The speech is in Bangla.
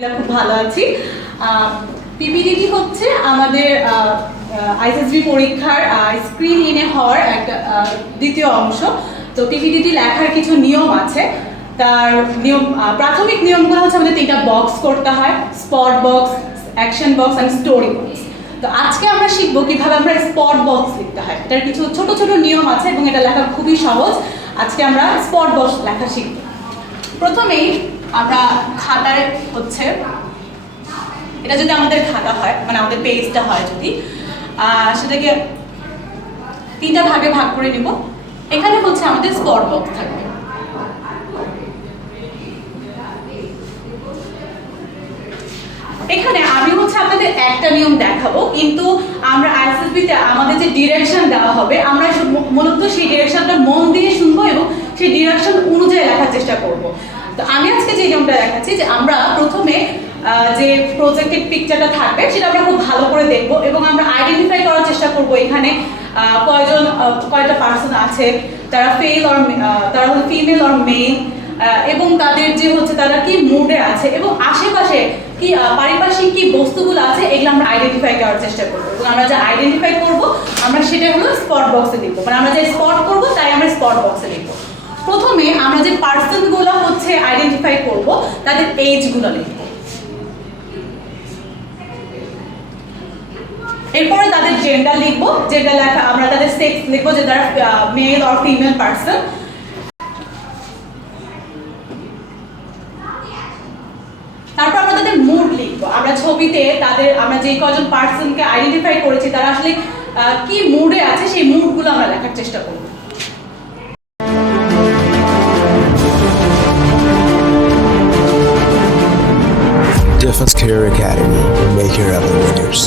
খুব ভালো আছি। পিপিডিটি হচ্ছে আমাদের আইএসএসবি পরীক্ষার স্ক্রিন ইনে হওয়ার একটা দ্বিতীয় অংশ। তো পিপিডিটি লেখার কিছু নিয়ম আছে। তার নিয়ম প্রাথমিক নিয়মগুলো হচ্ছে আমাদের 3টা বক্স করতে হয়: spot box, action box and story box. তো আজকে আমরা শিখবো কিভাবে আমরা স্পট বক্স লিখতে হয়। এটার কিছু ছোট ছোট নিয়ম আছে এবং এটা লেখা খুবই সহজ। আজকে আমরা স্পট বক্স লেখা শিখবো। প্রথমেই আমরা খাতায় হচ্ছে, এটা যদি আমাদের খাতা হয়, মানে আমাদের পেজটা হয়, যদি সেটাকে 3টা ভাগে ভাগ করে নিব। এখানে হচ্ছে আমাদের স্পট বক্স থাকবে। এখানে আমি হচ্ছে আপনাদের একটা নিয়ম দেখাবো, কিন্তু আমরা আইএসএসবি-তে আমাদের যে ডিরেকশন দেওয়া হবে, আমরা মূলত সেই ডিরেকশনটা মন দিয়ে শুনবো এবং সেই ডিরেকশন অনুযায়ী লেখার চেষ্টা করব। তো আমি আজকে যে নিয়মটা দেখাচ্ছি, যে আমরা প্রথমে যে প্রজেক্টেড পিকচারটা থাকবে সেটা আমরা খুব ভালো করে দেখব এবং আমরা আইডেন্টিফাই করার চেষ্টা করব এখানে কয়টা পার্সন আছে, তারা তারা হলো ফিমেল অর মেল, এবং তাদের যে হচ্ছে তারা কি মুডে আছে এবং আশেপাশে কি পারিপার্শ্বিক কি বস্তুগুলো আছে, এগুলো আমরা আইডেন্টিফাই করার চেষ্টা করবো। এবং আমরা যা আইডেন্টিফাই করব আমরা সেটা হলো স্পট বক্সে লিখবো, মানে আমরা যে স্পট করব তাই আমরা স্পট বক্সে লিখবো। প্রথমে আমরা যে পার্সনগুলো হচ্ছে আইডেন্টিফাই করব তাদের এজগুলো লিখবো, এরপরে তাদের জেন্ডার লিখবো, জেন্ডার লেখা আমরা তাদের সেক্স লিখবো, যে তারা মেল অর ফিমেল পার্সন। তারপর আমরা তাদের মুড লিখবো। আমরা ছবিতে আমরা যে কজন পার্সনকে আইডেন্টিফাই করেছি তারা আসলে কি মুডে আছে সেই মুডগুলো আমরা লেখার চেষ্টা করব। Difference Career Academy, make your ever winners.